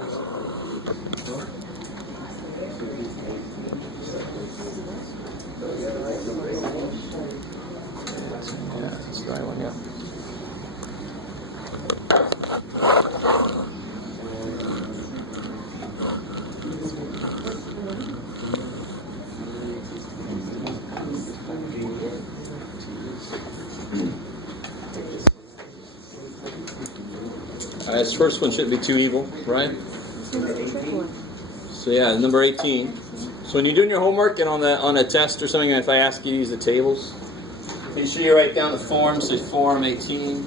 Yeah, it's dry one, yeah. This first one shouldn't be too evil, right? So yeah, number 18. So when you're doing your homework and on a test or something, if I ask you to use the tables, make sure you write down the form. So form 18.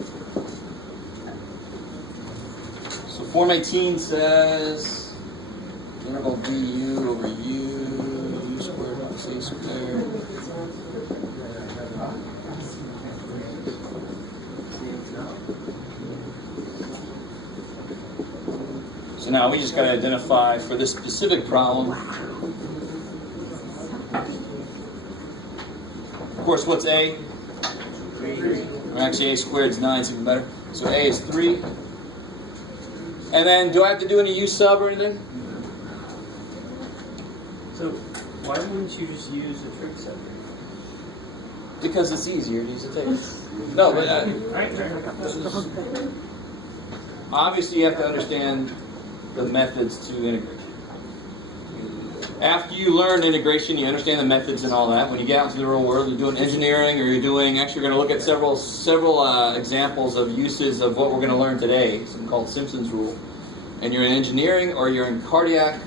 So form 18 says interval du over u squared plus a squared. So now we just got to identify for this specific problem. Of course, what's a? 3. Or actually, a squared is 9, so even better. So a is 3. And then, do I have to do any u sub or anything? So, why wouldn't you just use a trig sub? Because it's easier to use a table. No, but obviously you have to understand the methods to integrate. After you learn integration, you understand the methods and all that. When you get out into the real world, you're doing engineering, or you're doing, actually we're going to look at several examples of uses of what we're going to learn today, something called Simpsons Rule. And you're in engineering, or you're in cardiac,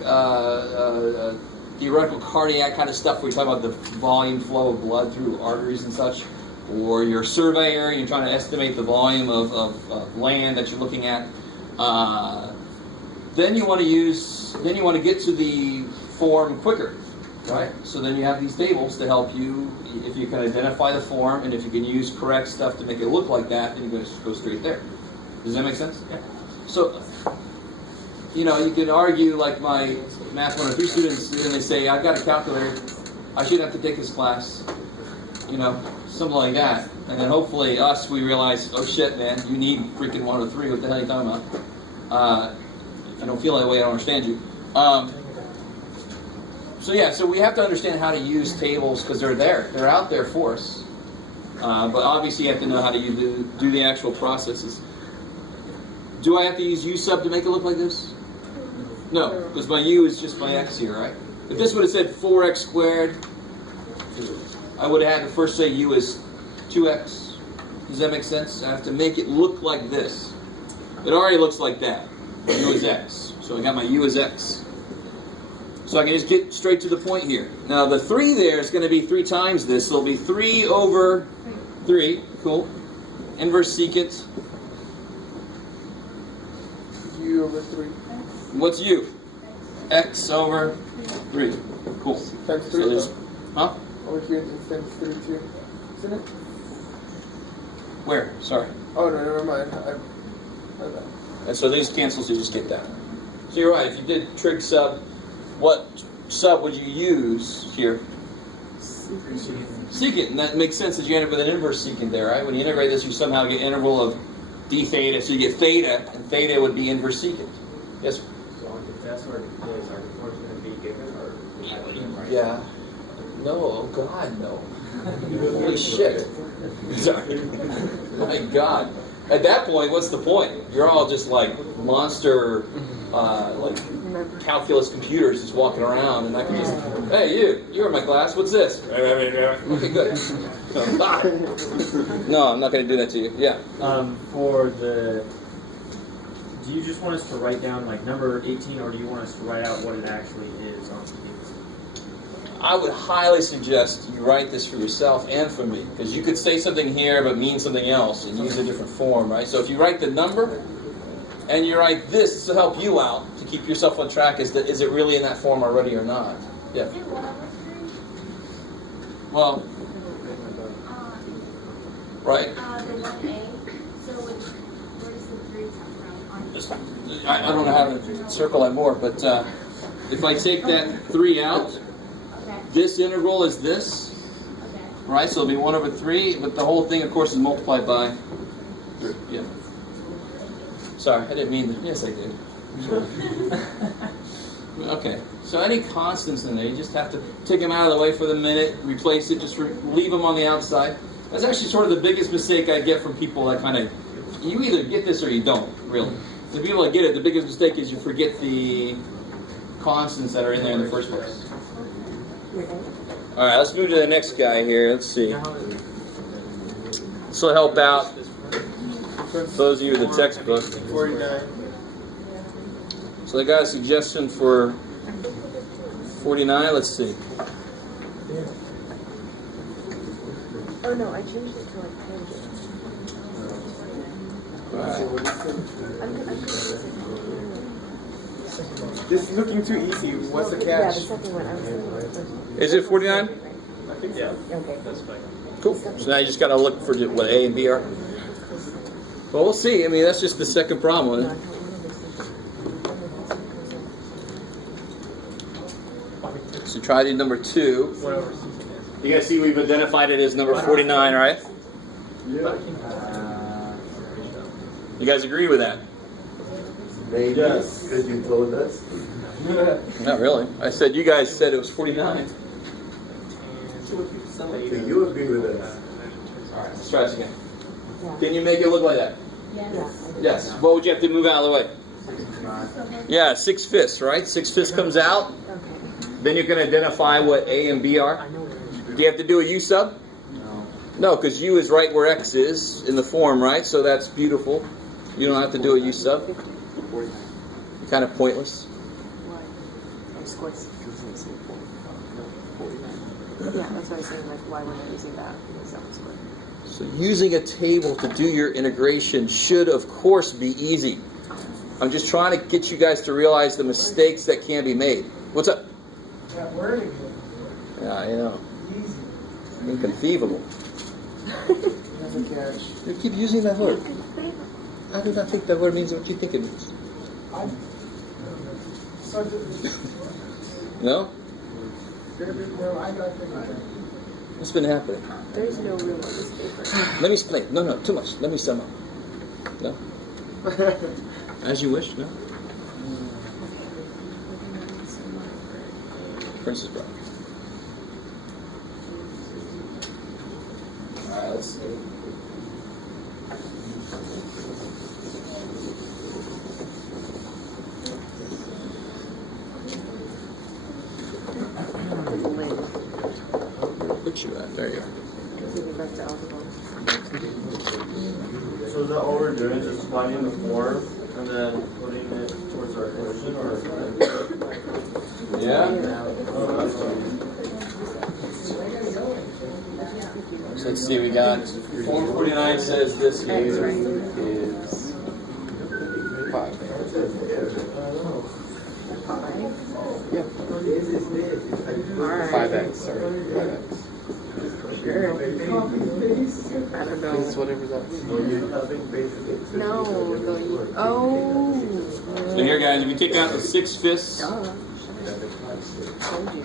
theoretical cardiac kind of stuff where you're talking about the volume flow of blood through arteries and such. Or you're a surveyor, and you're trying to estimate the volume of land that you're looking at. Then you want to get to the form quicker, right? So then you have these tables to help you. If you can identify the form, and if you can use correct stuff to make it look like that, then you go straight there. Does that make sense? Yeah. So, you could argue like my Math 103 students, and they say, I've got a calculator, I shouldn't have to take this class. Something like that. And then hopefully we realize, oh shit, man, you need freaking 103. What the hell are you talking about? If I don't feel that way, I don't understand you. So we have to understand how to use tables because they're there. They're out there for us. But obviously you have to know how to do the actual processes. Do I have to use u sub to make it look like this? No, because my u is just my x here, right? If this would have said 4x squared, I would have had to first say u is 2x. Does that make sense? I have to make it look like this. It already looks like that. U is x. So I got my u is x. So I can just get straight to the point here. Now the 3 there is going to be 3 times this. So it'll be 3 over 3. Cool. Inverse secant. U over 3. What's u? X over 3. Cool. Times 3. So there's, huh? Over here it times 3 too. Isn't it? Where? Sorry. Oh no, never mind. And so these cancel, so you just get that. So you're right. If you did trig sub, what sub would you use here? Secant. And that makes sense that you end up with an inverse secant there, right? When you integrate this, you somehow get interval of d theta, so you get theta, and theta would be inverse secant. Yes? So on the test, or is our force going to be given, or yeah. No, oh God, no. Holy shit. Sorry. My God. At that point, what's the point? You're all just like monster, like calculus computers just walking around, and I can just, hey, you're in my class, what's this? Okay, good. No, I'm not going to do that to you. Yeah. Do you just want us to write down like number 18, or do you want us to write out what it actually is on the paper? I would highly suggest you write this for yourself and for me, because you could say something here but mean something else and use a different form, right? So if you write the number and you write this to help you out, to keep yourself on track, is it really in that form already or not? Yeah. Well, right. I don't know how to circle that more, but if I take that 3 out, this integral is this, right? So it'll be 1 over 3, but the whole thing, of course, is multiplied by 3. Yeah. Sorry, I didn't mean that. Yes, I did. Okay, so any constants in there, you just have to take them out of the way for the minute, replace it, just leave them on the outside. That's actually sort of the biggest mistake I get from people that kind of, you either get this or you don't, really. The people that get it, the biggest mistake is you forget the constants that are in there in the first place. All right, let's move to the next guy here. Let's see. This will help out those of you with the textbook. 49. So they got a suggestion for 49. Let's see. Oh no, I changed it to like tangent. All right. This is looking too easy. What's the Yeah, catch? the second one. I was thinking Is it 49? I think yeah. Okay. That's fine. Cool. So now you just got to look for what A and B are. Well, we'll see. I mean, that's just the second problem. So try to do number 2. Whatever. You guys see we've identified it as number 49, right? You guys agree with that? Maybe, because you told us. Not really. I said you guys said it was 49. So you agree with us. All right, let's try this again. Can you make it look like that? Yes. Yes. What would you have to move out of the way? Yeah, 6/5, right? 6/5 comes out. Okay. Then you can identify what A and B are. Do you have to do a U sub? No, because U is right where X is in the form, right? So that's beautiful. You don't have to do a U sub. Kind of pointless. Yeah, that's what I was saying. Like, why we're not using that? Because that was good. So using a table to do your integration should, of course, be easy. I'm just trying to get you guys to realize the mistakes that can be made. What's up? That word again. Yeah, I know. Easy. Inconceivable. That's a catch. You keep using that word. I do not think that word means what you think it means. No? No, I got the What's been happening? There's no room on this paper. Let me explain. No, too much. Let me sum up. No? As you wish, no? Princess Bride. Alright, let's see. Put you at. There you go. Back to algebra. So is that all we're doing, just finding the form and then putting it towards our question, or? Yeah? So let's see, we got Form 49 says this here is 5. Yeah. 5x, sorry. 5x. Sure. I don't know. It's whatever that's. No. Oh. So here, guys, if you take out the 6/5, Told you.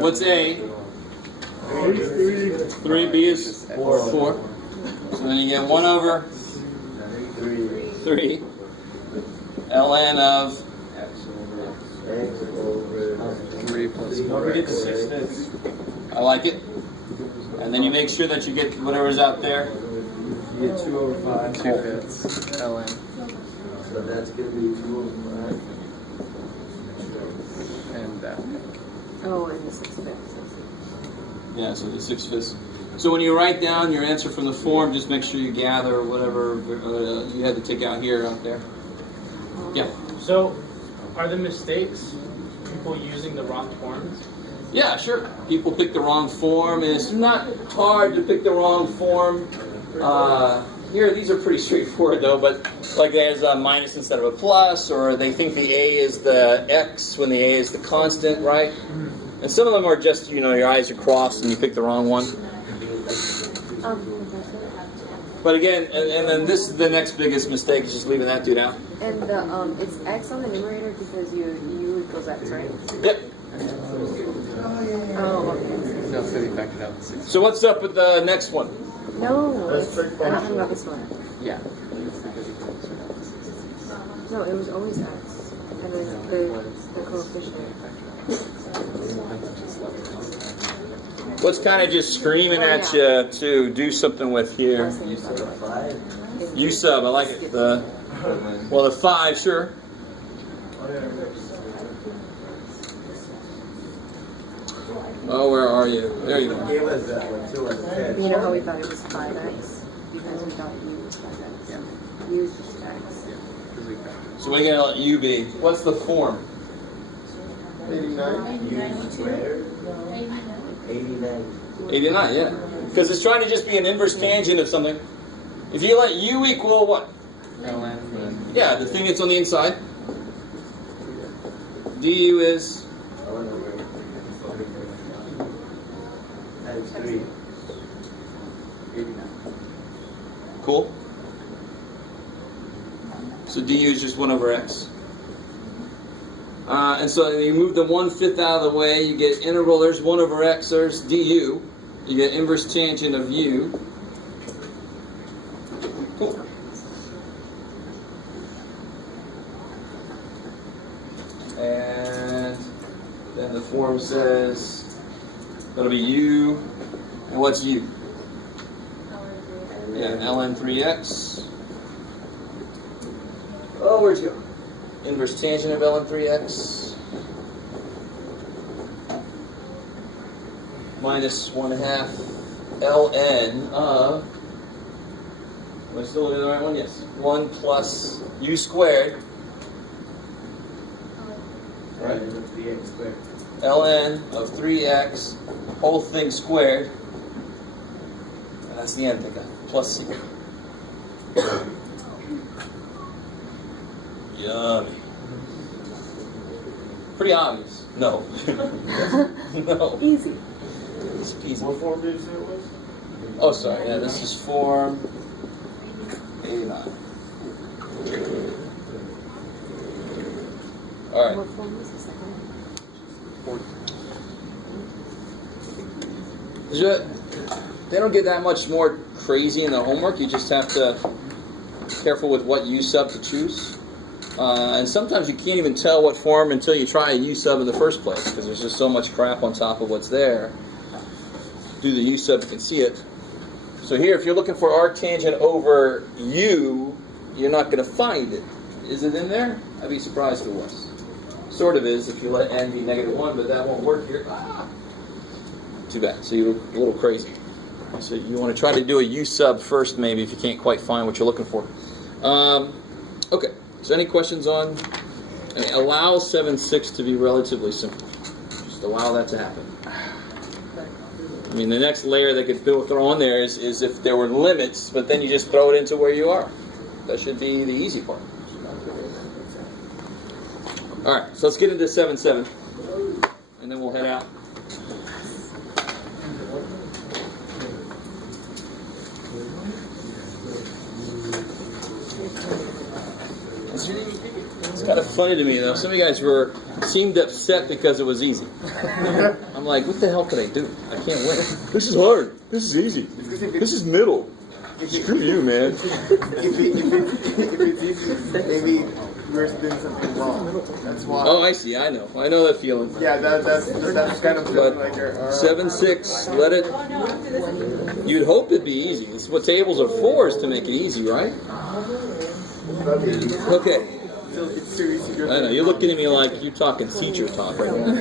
what's A? 3. B is 4. So then you get 1 over 3. ln of 3 plus 4. Don't forget the 6/5. I like it. And then you make sure that you get whatever's out there. You get 2 over 5. 2/5 ln. So that's going to be 2 over 5. And that. Oh, and the 6/5. Yeah, so the 6/5. So when you write down your answer from the form, just make sure you gather whatever you had to take out here out there. Yeah. So, are the mistakes people using the wrong forms? Yeah, sure. People pick the wrong form, and it's not hard to pick the wrong form. Here, these are pretty straightforward though, but like there's a minus instead of a plus, or they think the A is the X when the A is the constant, right? And some of them are just, your eyes are crossed and you pick the wrong one. But again, and then this is the next biggest mistake, is just leaving that dude out. And the it's X on the numerator because U equals X, right? Yep. Oh, okay. So what's up with the next one? No, That's it's, trick I'm talking function. about this one. Yeah. No, it was always X. And then the coefficient. What's kind of just screaming at you to do something with here? U sub, I like it. The 5, sure. Oh, where are you? There you go. You know how we thought it was 5X? Because we thought U was 5X. U is just X. So what are you going to let U be? What's the form? 89. 89, yeah. Because it's trying to just be an inverse tangent of something. If you let U equal what? Yeah, the thing that's on the inside. Du is? Times 3. Cool. So du is just 1 over x. And so you move the 1/5 out of the way, you get integral, there's 1 over x, there's du. You get inverse tangent of u. Cool. And then the form says that'll be u. And what's u? Yeah, ln 3x. Oh, where'd you go? Inverse tangent of ln 3x. Minus 1/2 ln of, am I still doing the right one? Yes. 1 plus u squared. Right? ln of 3x, whole thing squared. And that's the end thing, plus c. Yummy. Pretty obvious. No. No. Easy. It's easy. What form did you say it was? Oh, sorry. Yeah, this is form 89. All right. What form was the second They don't get that much more crazy in the homework. You just have to be careful with what U sub to choose. And sometimes you can't even tell what form until you try a U sub in the first place, because there's just so much crap on top of what's there. Do the U sub, you can see it. So here, if you're looking for arctangent over U, you're not going to find it. Is it in there? I'd be surprised if it was. Sort of is if you let n be -1, but that won't work here. Too bad. So you're a little crazy. So you want to try to do a U sub first, maybe, if you can't quite find what you're looking for. Okay. So any questions on? Allow 7/6 to be relatively simple. Just allow that to happen. I mean, the next layer that gets thrown on there is if there were limits, but then you just throw it into where you are. That should be the easy part. All right, so let's get into 7/7, and then we'll head out. It's kind of funny to me, though. Some of you guys seemed upset because it was easy. I'm like, what the hell can I do? I can't win. This is hard. This is easy. This is middle. Screw you, man. If it's easy, maybe we're doing something wrong. That's why. Oh, I see. I know that feeling. Yeah, that's kind of feeling like But 7/6, let it. You'd hope it'd be easy. It's what tables are for, is to make it easy, right? Okay. It's too easy. I know, you're looking at me like you're talking teacher talk right now.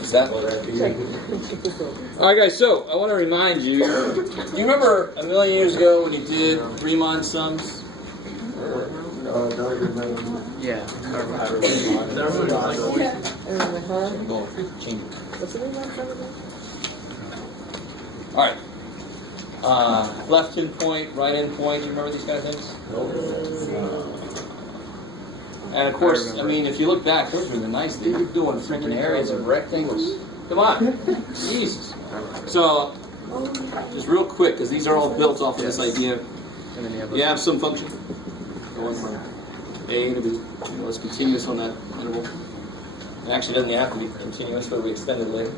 Is that what that is? Alright guys, so I want to remind you, do you remember a million years ago when you did Riemann sums? Yeah. What's the name of that? Alright. Left end point, right end point, do you remember these kind of things? And of course, I mean, if you look back, those were the nice things. You're doing freaking areas of rectangles. Come on. Jesus. So, just real quick, because these are all built off of this idea. You have some function going from A to B. You know, it's continuous on that interval. It actually doesn't have to be continuous, but we extend it later.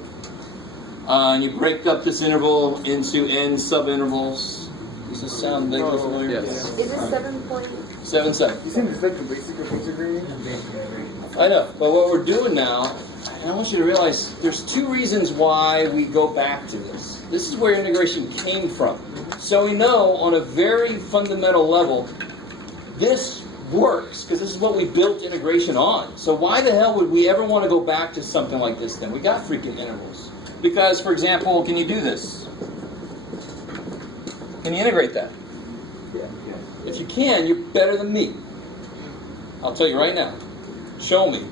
And you break up this interval into n subintervals. Does this sound vaguely familiar? Yes. Is it 7 point? 7, 7. You seem it's like the basic of integrating. I know, but what we're doing now, and I want you to realize there's two reasons why we go back to this. This is where integration came from. So we know on a very fundamental level, this works because this is what we built integration on. So why the hell would we ever want to go back to something like this then? We got freaking intervals. Because, for example, can you do this? Can you integrate that? Yeah. If you can, you're better than me. I'll tell you right now. Show me.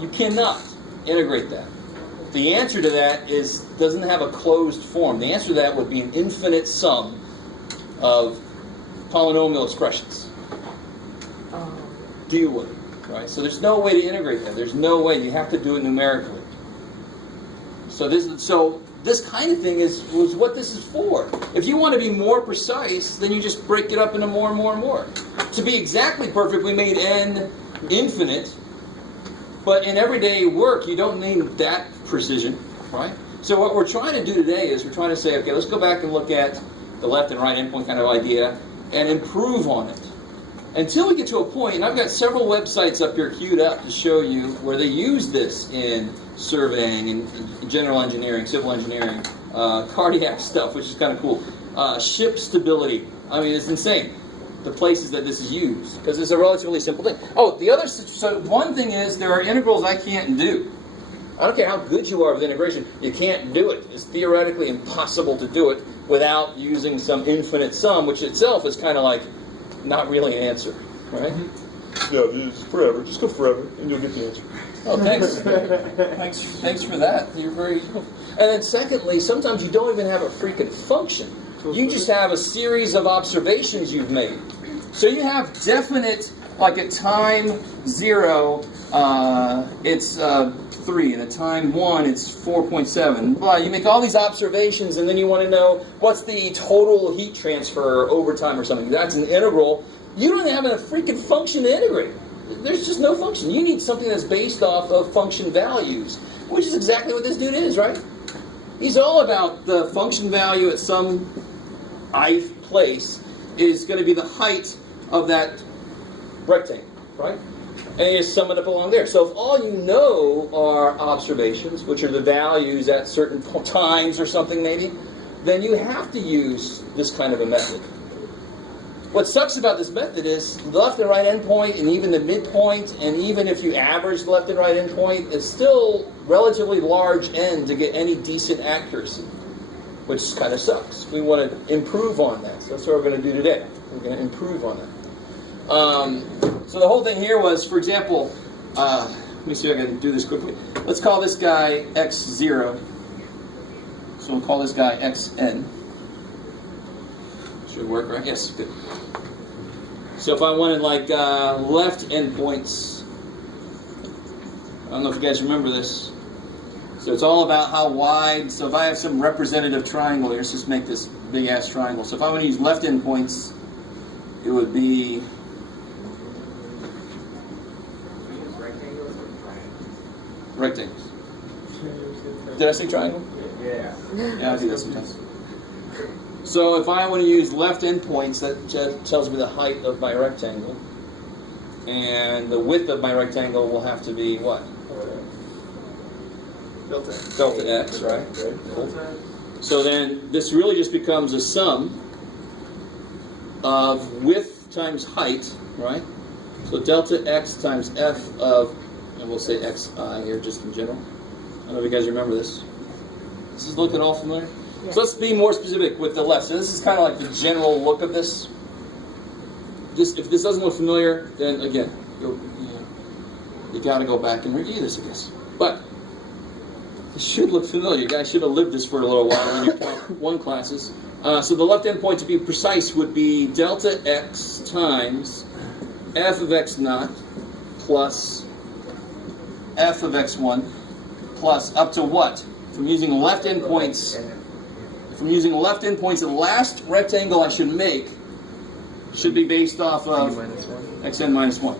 You cannot integrate that. The answer to that doesn't have a closed form. The answer to that would be an infinite sum of polynomial expressions. Deal with it. Right? So there's no way to integrate that. There's no way. You have to do it numerically. So this kind of thing was what this is for. If you want to be more precise, then you just break it up into more and more and more. To be exactly perfect, we made n infinite. But in everyday work, you don't need that precision, right? So what we're trying to do today is we're trying to say, okay, let's go back and look at the left and right endpoint kind of idea and improve on it. Until we get to a point, and I've got several websites up here queued up to show you where they use this in surveying and general engineering, civil engineering, cardiac stuff, which is kind of cool. Ship stability. I mean, it's insane. The places that this is used, because it's a relatively simple thing. Oh, so one thing is there are integrals I can't do. I don't care how good you are with integration, you can't do it. It's theoretically impossible to do it without using some infinite sum, which itself is kind of like not really an answer, right? No, it's forever. Just go forever, and you'll get the answer. Oh, thanks. Thanks for that. You're very. And then secondly, sometimes you don't even have a freaking function. You just have a series of observations you've made. So you have definite, like at time 0, it's 3, and at time 1, it's 4.7. But you make all these observations, and then you want to know what's the total heat transfer over time or something. That's an integral. You don't even have a freaking function to integrate. There's just no function. You need something that's based off of function values, which is exactly what this dude is, right? He's all about the function value at some ith place is going to be the height of that rectangle, right? And you just sum it up along there. So if all you know are observations, which are the values at certain times or something maybe, then you have to use this kind of a method. What sucks about this method is the left and right endpoint, and even the midpoint, and even if you average the left and right endpoint, is still relatively large n to get any decent accuracy, which kind of sucks. We want to improve on that. So that's what we're going to do today. We're going to improve on that. So the whole thing here was, for example, let me see if I can do this quickly. Let's call this guy x0. So we'll call this guy xn. Should work, right? Yes, good. So if I wanted like left endpoints, I don't know if you guys remember this. So it's all about how wide. So if I have some representative triangle here, let's just make this big ass triangle. So if I want to use left endpoints, it would be rectangles. Did I say triangle? Yeah. Yeah, I do that sometimes. So if I want to use left endpoints, that tells me the height of my rectangle. And the width of my rectangle will have to be what? Delta x, right? So then this really just becomes a sum of width times height, right? So delta x times f of, and we'll say xi here just in general. I don't know if you guys remember this. This is looking all familiar? Yeah. So let's be more specific with the left. So this is kind of like the general look of this. Just if this doesn't look familiar, then again, you got to go back and review this, I guess. But it should look familiar. You guys should have lived this for a little while in your Calc 1 classes. So the left endpoint, to be precise, would be delta x times f of x naught plus f of x1 plus up to what? From using left endpoints, the last rectangle I should make should be based off of xn minus 1.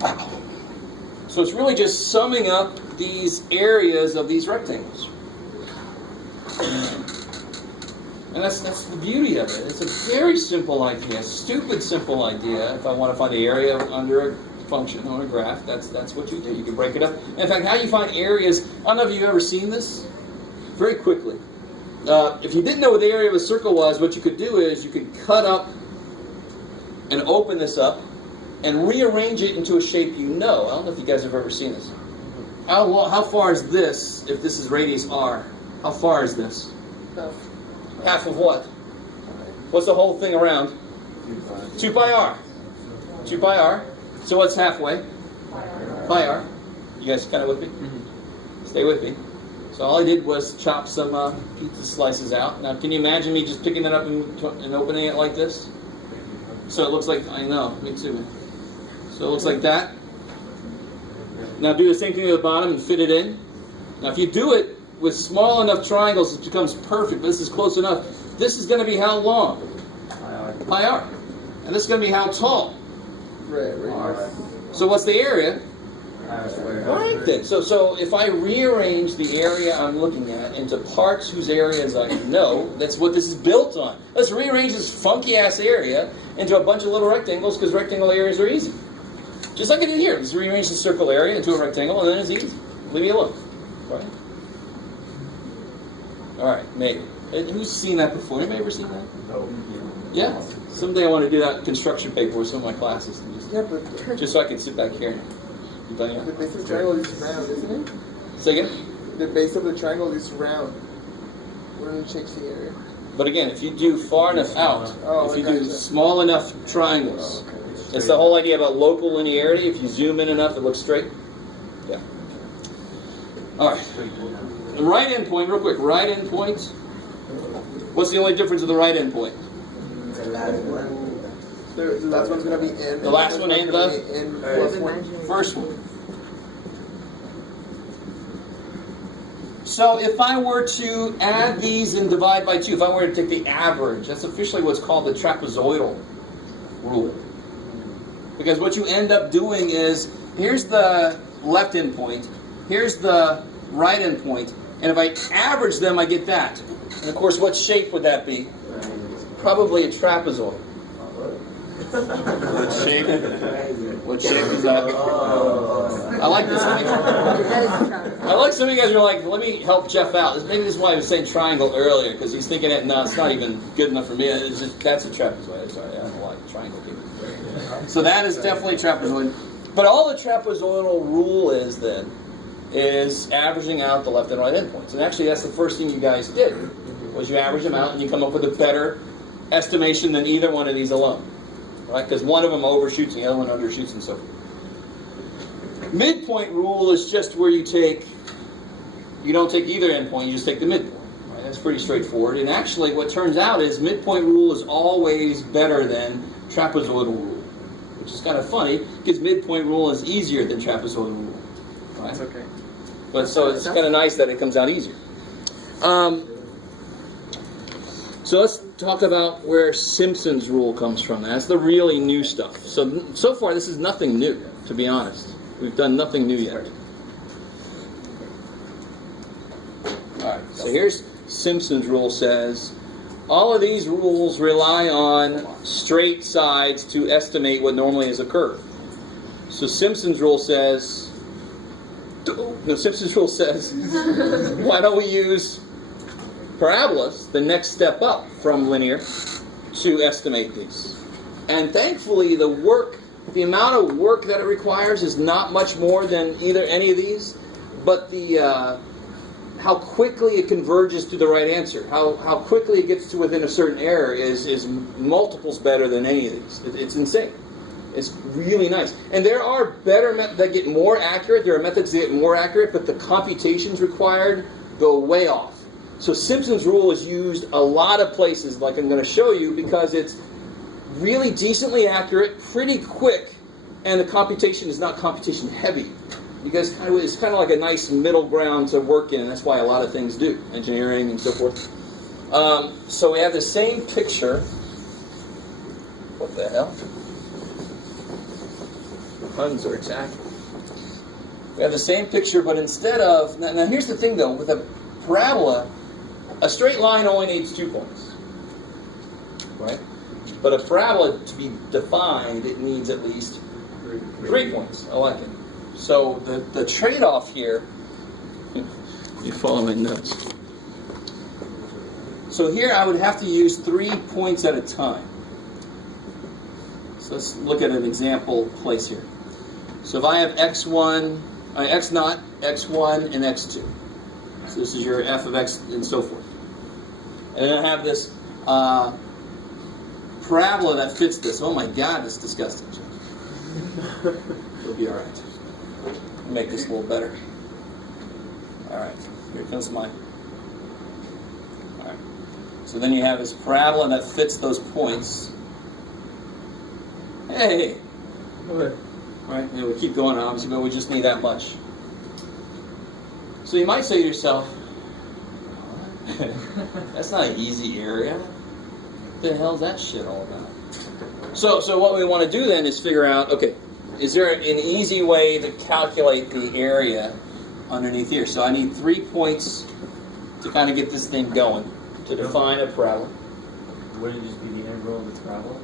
Wow. So it's really just summing up these areas of these rectangles. And that's the beauty of it. It's a very simple idea, stupid simple idea. If I want to find the area under a function on a graph, that's what you do. You can break it up. In fact, how you find areas, I don't know if you've ever seen this, very quickly. If you didn't know what the area of a circle was, what you could do is you could cut up and open this up and rearrange it into a shape you know. I don't know if you guys have ever seen this. How far is this, if this is radius r? How far is this? Half of what? What's the whole thing around? 2 pi r. 2 pi r. So what's halfway? Pi r. You guys kind of with me? Stay with me. So all I did was chop some pizza slices out. Now can you imagine me just picking that up and opening it like this? So it looks like, I know, me too. So it looks like that. Now do the same thing at the bottom and fit it in. Now if you do it with small enough triangles, it becomes perfect. This is close enough. This is going to be how long? Pi r. And this is going to be how tall? Right. So what's the area? Right then. So if I rearrange the area I'm looking at into parts whose areas I know, that's what this is built on. Let's rearrange this funky ass area into a bunch of little rectangles because rectangle areas are easy. Just like I did here. Let's rearrange the circle area into a rectangle and then it's easy. Leave me alone. Right? Alright, maybe. Who's seen that before? Anybody ever seen that? No. Yeah? Someday I want to do that construction paper with some of my classes. And Yeah, but just so I can sit back here. You done yet? the base of the triangle is round, isn't it? Say again? The base of the triangle is round. We're going to change the area. But again, if you do far enough out, if you do small enough triangles, it's the whole idea about local linearity. If you zoom in enough, it looks straight. Yeah. Alright. The right endpoint, real quick. Right endpoint. What's the only difference of the right endpoint? The last one's going to be n. The last one and the n plus 1. first one. So if I were to add these and divide by 2, if I were to take the average, that's officially what's called the trapezoidal rule. Because what you end up doing is, here's the left endpoint, here's the right endpoint, and if I average them, I get that. And of course, what shape would that be? Probably a trapezoid. What shape? What shape is that? I like this one. I like some of you guys are like, let me help Jeff out. Maybe this is why I was saying triangle earlier, because he's thinking that, no, it's not even good enough for me. It's just, that's a trapezoid. Sorry, I don't like triangle people. So that is definitely trapezoid. But all the trapezoidal rule is then, is averaging out the left and right endpoints. And actually that's the first thing you guys did, was you average them out and you come up with a better estimation than either one of these alone. Right? Because one of them overshoots and the other one undershoots and so forth. Midpoint rule is just where you don't take either endpoint, you just take the midpoint. Right? That's pretty straightforward. And actually what turns out is midpoint rule is always better than trapezoidal rule. Which is kind of funny, because midpoint rule is easier than trapezoidal rule. Right? That's okay. But so it's kind of nice that it comes out easier. So let's talk about where Simpsons Rule comes from. That's the really new stuff. So far this is nothing new, to be honest. We've done nothing new yet. Alright, so here's Simpsons Rule says, all of these rules rely on straight sides to estimate what normally is a curve. So Simpsons Rule says, why don't we use parabolas, the next step up from linear, to estimate these. And thankfully the amount of work that it requires is not much more than either any of these, but how quickly it converges to the right answer, how quickly it gets to within a certain error is multiples better than any of these. It's insane. It's really nice. And there are better methods that get more accurate. There are methods that get more accurate, but the computations required go way off. So Simpsons Rule is used a lot of places, like I'm going to show you, because it's really decently accurate, pretty quick, and the computation is not computation heavy. You guys it's kind of like a nice middle ground to work in, and that's why a lot of things do, engineering and so forth. So we have the same picture. What the hell? The puns are attacking. We have the same picture, but instead of... Now here's the thing, though. With a parabola, a straight line only needs 2 points. Right? But a parabola, to be defined, it needs at least 3 points. I like it. So the trade-off here... You follow my notes. So here I would have to use 3 points at a time. So let's look at an example place here. So if I have x1, x0, x1, and x2. So this is your f of x and so forth. And then I have this parabola that fits this. Oh my God, it's disgusting. It'll be all right. Make this a little better. All right, here comes mine. All right. So then you have this parabola that fits those points. Hey. Okay. Right, and we keep going obviously, but we just need that much. So you might say to yourself, that's not an easy area. What the hell is that shit all about? So what we want to do then is figure out, okay, is there an easy way to calculate the area underneath here? So I need 3 points to kind of get this thing going, to define a parabola. Wouldn't it just be the integral of the parabola?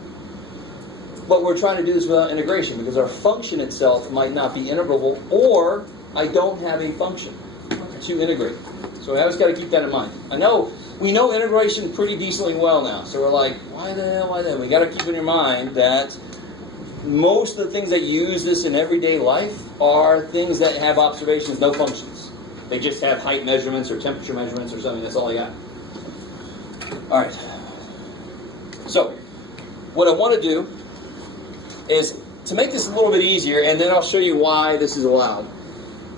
But we're trying to do this without integration because our function itself might not be integrable, or I don't have a function to integrate. So we always got to keep that in mind. We know integration pretty decently well now. So we're like, why the hell? We got to keep in your mind that most of the things that use this in everyday life are things that have observations, no functions. They just have height measurements or temperature measurements or something. That's all they got. All right. So what I want to do is to make this a little bit easier, and then I'll show you why this is allowed.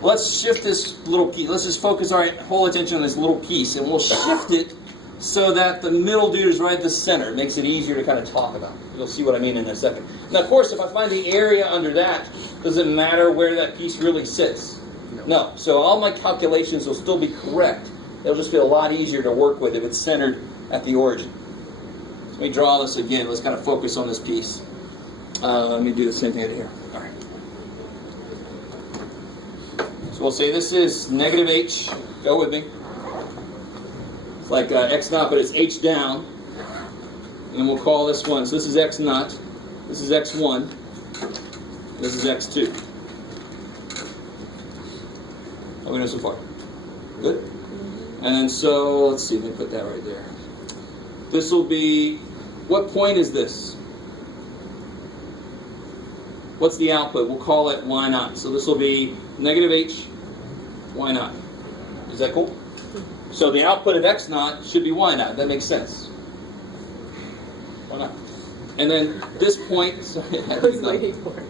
Let's shift this little piece. Let's just focus our whole attention on this little piece, and we'll shift it so that the middle dude is right at the center. It makes it easier to kind of talk about. You'll see what I mean in a second. Now, of course, if I find the area under that, does it matter where that piece really sits? No. So all my calculations will still be correct. It'll just be a lot easier to work with if it's centered at the origin. So let me draw this again. Let's kind of focus on this piece. Let me do the same thing right here. All right. So we'll say this is negative h. Go with me. It's like x naught, but it's h down. And we'll call this one. So this is x naught. This is x1. This is x2. How we know so far? Good? And then so, let's see, let me put that right there. This will be, what point is this? What's the output? We'll call it y naught. So this will be negative h, y naught. Is that cool? So the output of x naught should be y naught. That makes sense. Why not? And then this point, sorry, I was waiting for it.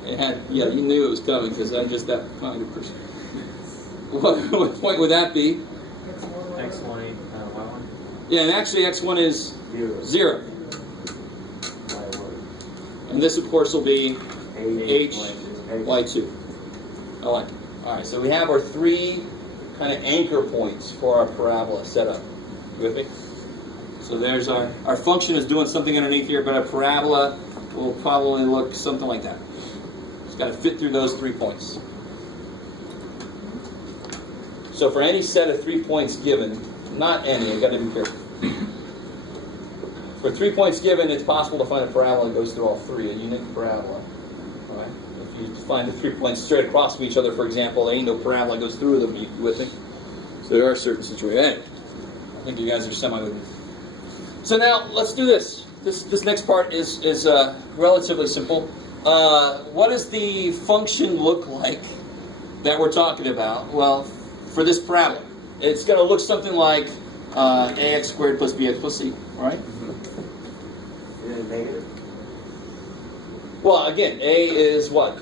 yeah, you knew it was coming because I'm just that kind of person. What point would that be? X1, Y1. Yeah, and actually x1 is 0. And this, of course, will be h, y2. I like it. All right, so we have our 3 kind of anchor points for our parabola set up. You with me? So there's our function is doing something underneath here, but our parabola will probably look something like that. It's got to fit through those 3 points. So for any set of 3 points given, not any, I've got to be careful. For 3 points given, it's possible to find a parabola that goes through all 3, a unique parabola. All right? If you find the 3 points straight across from each other, for example, there ain't no parabola that goes through them. You with me? So there are certain situations. Anyway, I think you guys are semi with me. So now let's do this. This next part is relatively simple. What does the function look like that we're talking about? Well, for this parabola, it's going to look something like ax squared plus bx plus c, right? Is it negative? Well, again, a is what?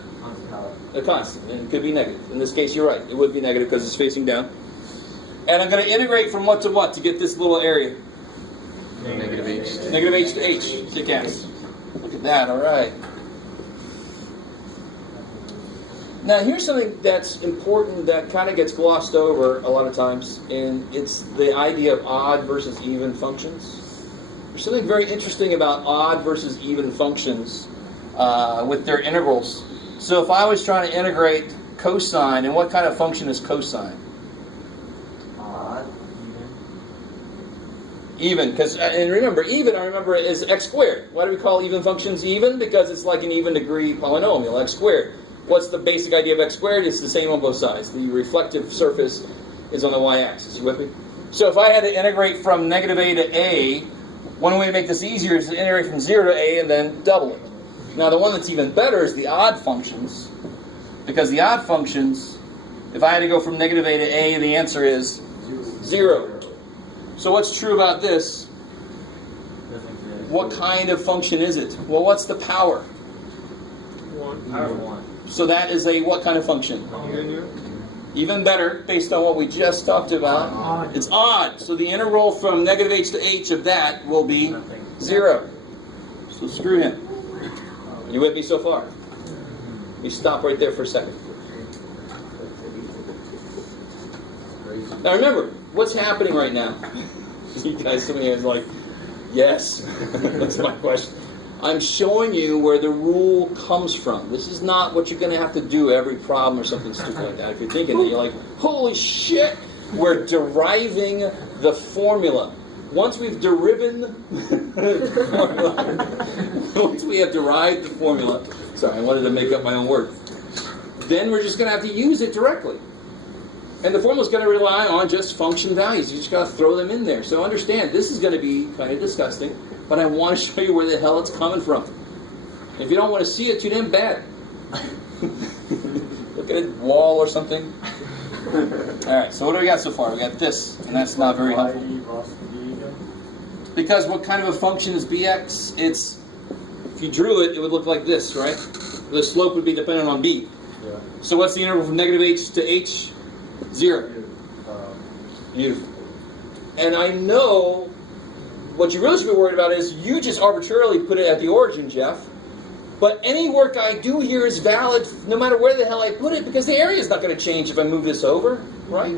A constant, and it could be negative. In this case, you're right. It would be negative because it's facing down. And I'm going to integrate from what to get this little area? Negative h. Negative h to h. Kick ass. Look at that, all right. Now, here's something that's important that kind of gets glossed over a lot of times, and it's the idea of odd versus even functions. There's something very interesting about odd versus even functions with their integrals. So if I was trying to integrate cosine, and what kind of function is cosine? Odd. Even, because, and remember, even, I remember, is x squared. Why do we call even functions even? Because it's like an even degree polynomial, x squared. What's the basic idea of x squared? It's the same on both sides. The reflective surface is on the y-axis. You with me? So if I had to integrate from negative a to a, one way to make this easier is to integrate from 0 to a and then double it. Now the one that's even better is the odd functions, because the odd functions, if I had to go from negative a to a, the answer is 0. So what's true about this? What kind of function is it? Well, what's the power? Power of 1. So that is a what kind of function? Even better, based on what we just talked about. Odd. It's odd. So the integral from negative h to h of that will be Nothing. 0. So screw him. You with me so far? Let me stop right there for a second. Now remember, what's happening right now? You guys, some of you guys are like, yes, that's my question. I'm showing you where the rule comes from. This is not what you're going to have to do every problem or something stupid like that. If you're thinking that, you're like, holy shit, we're deriving the formula. Once we've deriven the formula, once we have derived the formula, sorry, I wanted to make up my own word, then we're just going to have to use it directly. And the formula is going to rely on just function values. You just got to throw them in there. So understand, this is going to be kind of disgusting, but I want to show you where the hell it's coming from. And if you don't want to see it, tune in bad. Look at a wall or something. Alright, so what do we got so far? We got this, and that's not very helpful. Because what kind of a function is bx? It's, if you drew it, it would look like this, right? The slope would be dependent on b. Yeah. So what's the interval from negative h to h? 0. Beautiful. And I know what you really should be worried about is you just arbitrarily put it at the origin, Jeff. But any work I do here is valid no matter where the hell I put it, because the area is not going to change if I move this over, right?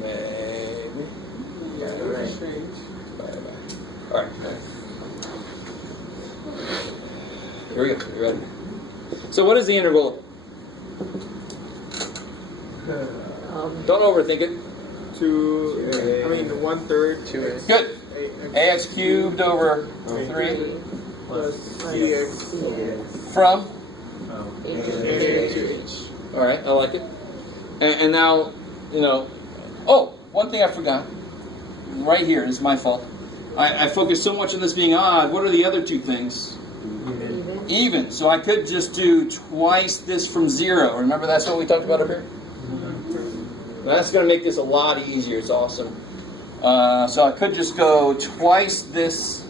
Maybe. Yeah, right. All right. Here we go. You ready? So what is the integral? Don't overthink it. 1/3 2a. Good. Ax cubed over 3 plus cx from? h. All right, I like it. And now, you know, oh, one thing I forgot. Right here is my fault. I focused so much on this being odd. What are the other two things? Even. So I could just do twice this from 0. Remember that's what we talked about up here? That's going to make this a lot easier. It's awesome. So I could just go twice this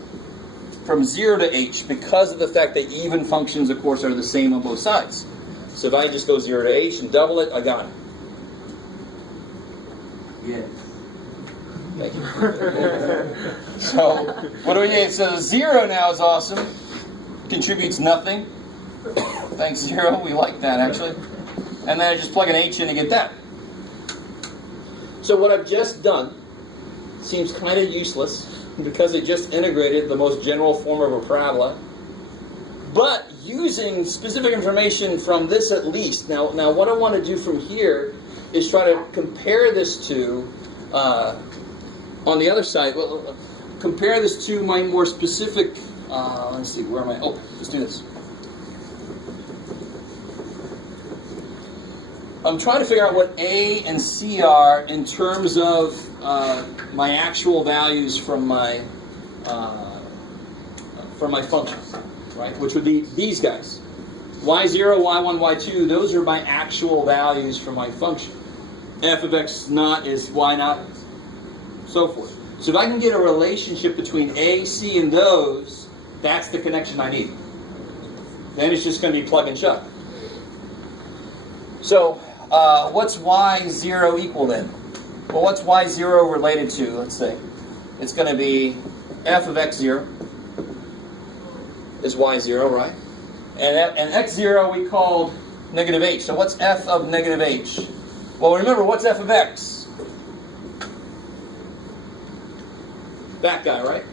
from 0 to h because of the fact that even functions, of course, are the same on both sides. So if I just go 0 to h and double it, I got it. Yes. Thank you. So what do we need? So 0 now is awesome. Contributes nothing. Thanks 0. We like that actually. And then I just plug an h in to get that. So what I've just done seems kind of useless because it just integrated the most general form of a parabola. But using specific information from this at least. Now what I want to do from here is try to compare this to, on the other side, well, compare this to my more specific, let's see, where am I? Oh, let's do this. I'm trying to figure out what A and C are in terms of my actual values from my functions, right? Which would be these guys. y0, y1, y2, those are my actual values for my function. F of x naught is y naught, so forth. So if I can get a relationship between A, C, and those, that's the connection I need. Then it's just going to be plug and chug. So, what's y0 equal then? Well, what's y0 related to, let's say? It's going to be f of x0 is y0, right? And x0 we called negative h. So what's f of negative h? Well, remember, what's f of x? That guy, right?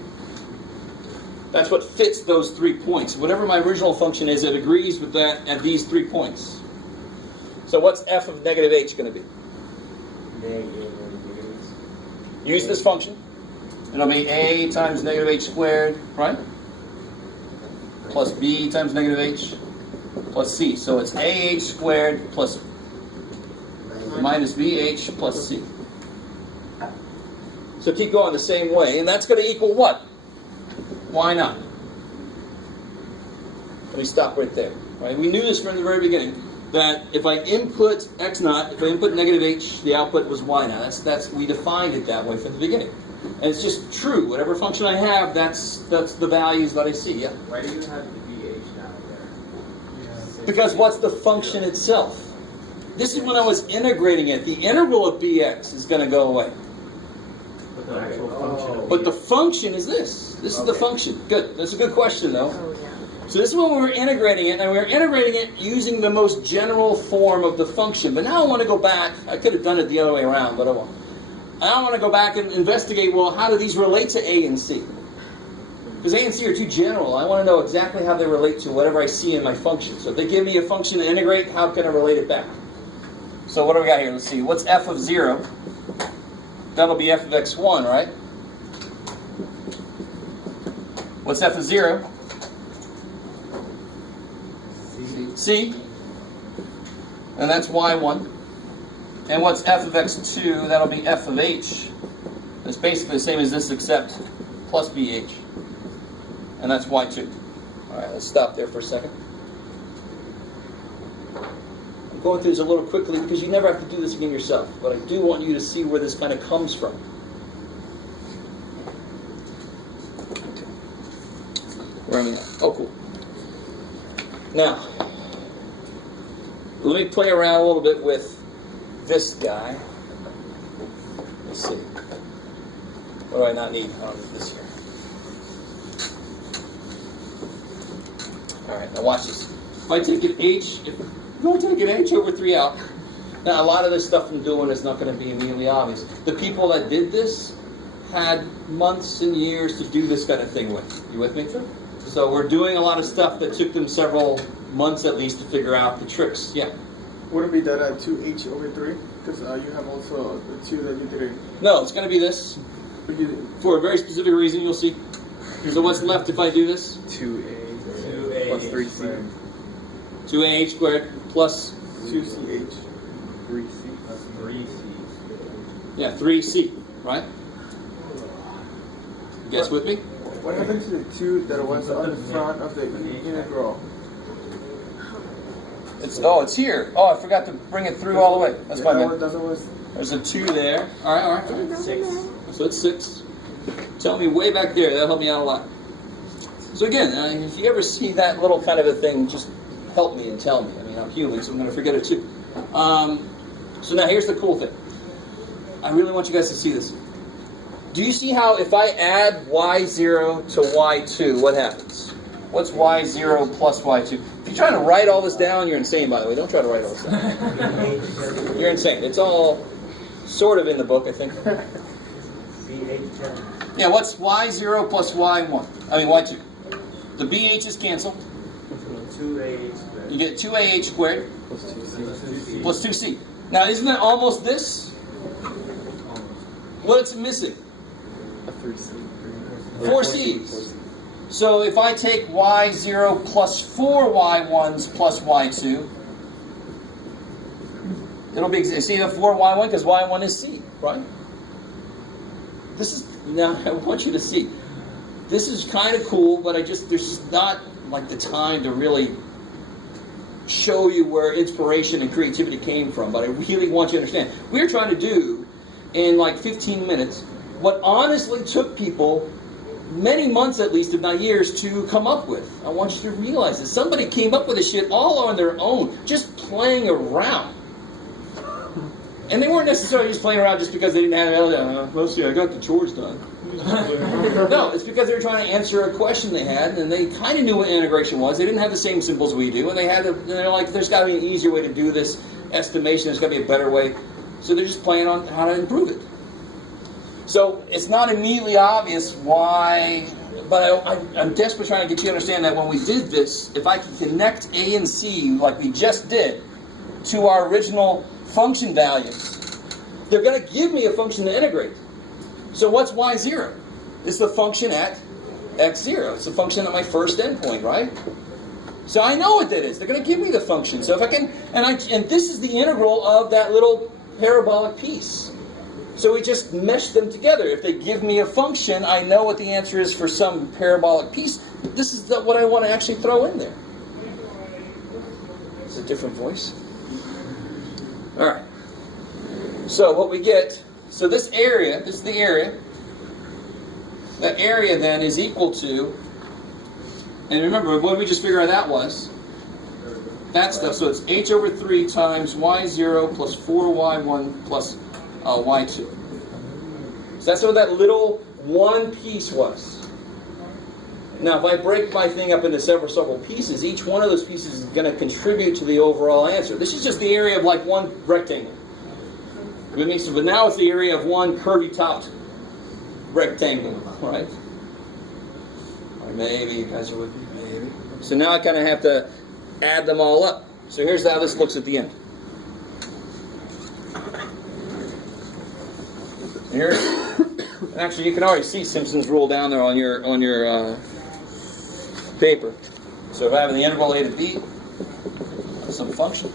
That's what fits those 3 points. Whatever my original function is, it agrees with that at these 3 points. So what's f of negative h going to be? Negative. Use this function. It'll be a times negative h squared, right? Plus b times negative h plus c. So it's ah squared plus minus bh plus c. So keep going the same way, and that's going to equal what? Why not? Let me stop right there. Right? We knew this from the very beginning, that if I input x naught, if I input negative h, the output was y naught. We defined it that way from the beginning. And it's just true. Whatever function I have, that's the values that I see. Yeah. Why do you have the BH down there? Because what's the function itself? This is when I was integrating it. The integral of bx is going to go away. But the actual function of But the function is this. This is the function. Good. That's a good question, though. Oh, yeah. So this is when we were integrating it, and we were integrating it using the most general form of the function. But now I want to go back. I could have done it the other way around, but I won't. I want to go back and investigate, well, how do these relate to A and C? Because A and C are too general. I want to know exactly how they relate to whatever I see in my function. So if they give me a function to integrate, how can I relate it back? So what do we got here? Let's see. What's f of 0? That'll be f of x1, right? What's f of 0? C. And that's y1. And what's f of x2? That'll be f of h. It's basically the same as this except plus bh. And that's y2. All right, let's stop there for a second. I'm going through this a little quickly because you never have to do this again yourself. But I do want you to see where this kind of comes from. Where am I at? Oh, cool. Now, let me play around a little bit with this guy. Let's see. What do I not need? I don't need this here. Alright, now watch this. If I take an h, take an h over 3 out. Now, a lot of this stuff I'm doing is not going to be immediately obvious. The people that did this had months and years to do this kind of thing with. You with me? So we're doing a lot of stuff that took them several months at least to figure out the tricks. Yeah. Wouldn't be that 2h over 3? Because you have also the 2 that you didn't. No, it's going to be this. For a very specific reason, you'll see. So what's left if I do this? 2a plus 3c. 2ah squared plus 2ch. 3c plus 3c. Yeah, 3c, right? Guess with me? What happened to the 2 that was on the front of the integral? It's here. Oh, I forgot to bring it through all the way. That's my bad. Was There's a 2 there. All right. 6. So it's 6. Tell me way back there. That'll help me out a lot. So again, if you ever see that little kind of a thing, just help me and tell me. I mean, I'm human, so I'm going to forget it too. So now here's the cool thing. I really want you guys to see this. Do you see how if I add y0 to y2, what happens? What's y0 plus y2? If you're trying to write all this down, you're insane, by the way. Don't try to write all this down. You're insane. It's all sort of in the book, I think. Yeah, what's y0 plus y1? I mean, y2. The bh is canceled. 2ah squared. You get 2ah squared plus 2c. plus 2c. Now, isn't that almost this? What's missing? A 3c. 4c's. So if I take y0 plus 4 y1s plus y2, it'll be, see the 4 y1 because y1 is c, right? This is, now I want you to see. This is kind of cool, but there's just not like the time to really show you where inspiration and creativity came from, but I really want you to understand. We're trying to do, in like 15 minutes, what honestly took people many months at least, if not years, to come up with. I want you to realize that somebody came up with this shit all on their own, just playing around. And they weren't necessarily just playing around just because they didn't have well, see, I got the chores done. No, it's because they were trying to answer a question they had, and they kind of knew what integration was. They didn't have the same symbols we do, and they're like, there's got to be an easier way to do this estimation. There's got to be a better way. So they're just playing on how to improve it. So it's not immediately obvious why, but I'm desperately trying to get you to understand that when we did this, if I can connect A and C like we just did, to our original function values. They're going to give me a function to integrate. So what's y0? It's the function at x0. It's the function at my first endpoint, right? So I know what that is. They're going to give me the function. So if I can, and this is the integral of that little parabolic piece. So we just mesh them together. If they give me a function, I know what the answer is for some parabolic piece. This is what I want to actually throw in there. It's a different voice. All right. So what we get, so this area, this is the area. That area then is equal to, and remember, what did we just figure out that was? That stuff. So it's h over 3 times y0 plus 4y1 plus y2. So that's what that little one piece was. Now, if I break my thing up into several pieces, each one of those pieces is going to contribute to the overall answer. This is just the area of like one rectangle. But now it's the area of one curvy-topped rectangle, right? Or maybe you guys are with me, maybe. So now I kind of have to add them all up. So here's how this looks at the end. Here, actually, you can already see Simpsons Rule down there on your paper. So if I have the integral a to b of some function,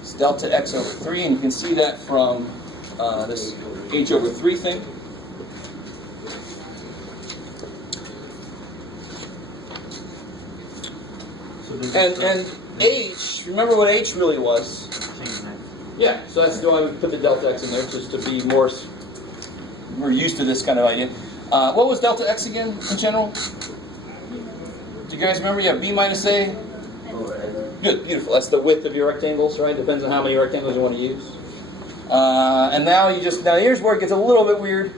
it's delta x over 3, and you can see that from this h over 3 thing. And h, remember what h really was? Yeah, so that's why we put the delta x in there, just to be more used to this kind of idea. What was delta x again in general? Do you guys remember? Yeah, b minus a. Good, beautiful. That's the width of your rectangles, right? Depends on how many rectangles you want to use. And now here's where it gets a little bit weird.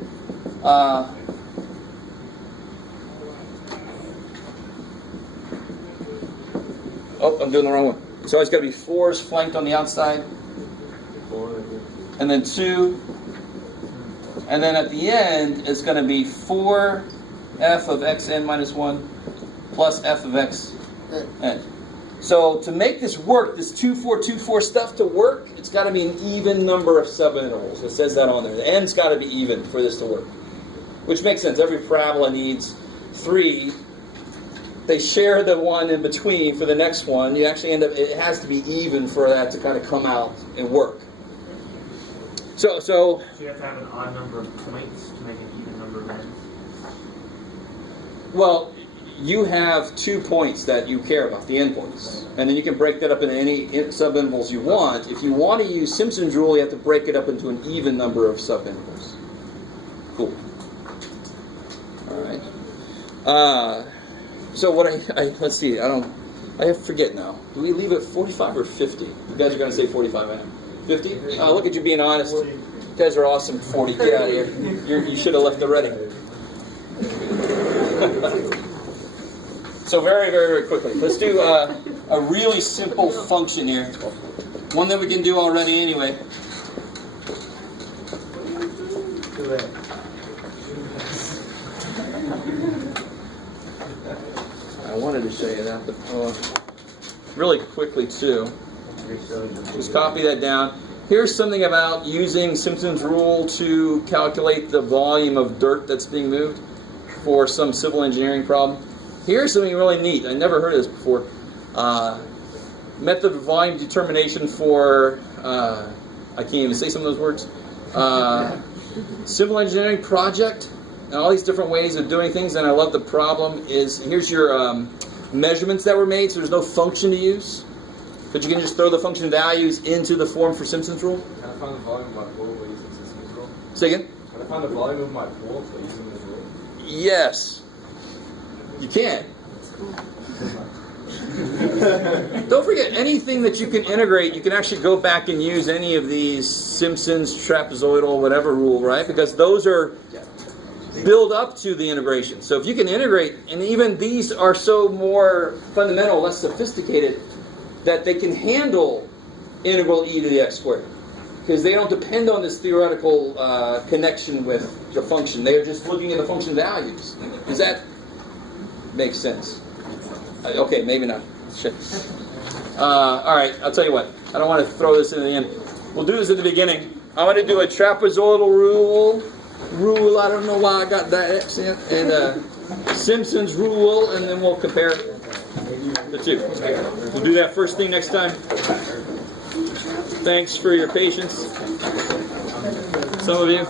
Oh, I'm doing the wrong one. So it's got to be 4's flanked on the outside. And then 2. And then at the end, it's going to be 4 f of xn minus 1 plus f of xn. So to make this work, this 2, 4, 2, 4 stuff to work, it's got to be an even number of subintervals. It says that on there. The n's got to be even for this to work. Which makes sense. Every parabola needs 3. They share the one in between for the next one. You actually end up, it has to be even for that to kind of come out and work. So you have to have an odd number of points to make an even number of ends? Well, you have 2 points that you care about, the endpoints. And then you can break that up into any subintervals you want. If you want to use Simpsons Rule, you have to break it up into an even number of subintervals. Cool. All right. So what let's see, I forget now. Do we leave it 45 or 50? You guys are going to say 45, I am. 50? Oh, look at you being honest. You guys are awesome. 40. Get out of here. You should have left already. So very, very, very quickly. Let's do a really simple function here. One that we can do already anyway. I wanted to show you that, but really quickly too. Just copy that down. Here's something about using Simpsons Rule to calculate the volume of dirt that's being moved for some civil engineering problem. Here's something really neat. I never heard of this before. Method of volume determination for, I can't even say some of those words. Civil engineering project, and all these different ways of doing things. And I love the problem is, here's your measurements that were made, so there's no function to use. But you can just throw the function values into the form for Simpsons Rule. Can I find the volume of my pool by using Simpsons Rule? Say again? Can I find the volume of my pool by using this rule? Yes. You can. Don't forget, anything that you can integrate, you can actually go back and use any of these Simpsons, trapezoidal, whatever rule, right? Because those are build up to the integration. So if you can integrate, and even these are so more fundamental, less sophisticated, that they can handle integral e to the x squared. Because they don't depend on this theoretical connection with the function. They are just looking at the function values. Does that make sense? Okay, maybe not. Shit. All right, I'll tell you what. I don't want to throw this in the end. We'll do this at the beginning. I want to do a trapezoidal rule. I don't know why I got that accent. And Simpsons Rule, and then we'll compare the two. We'll do that first thing next time. Thanks for your patience. Some of you.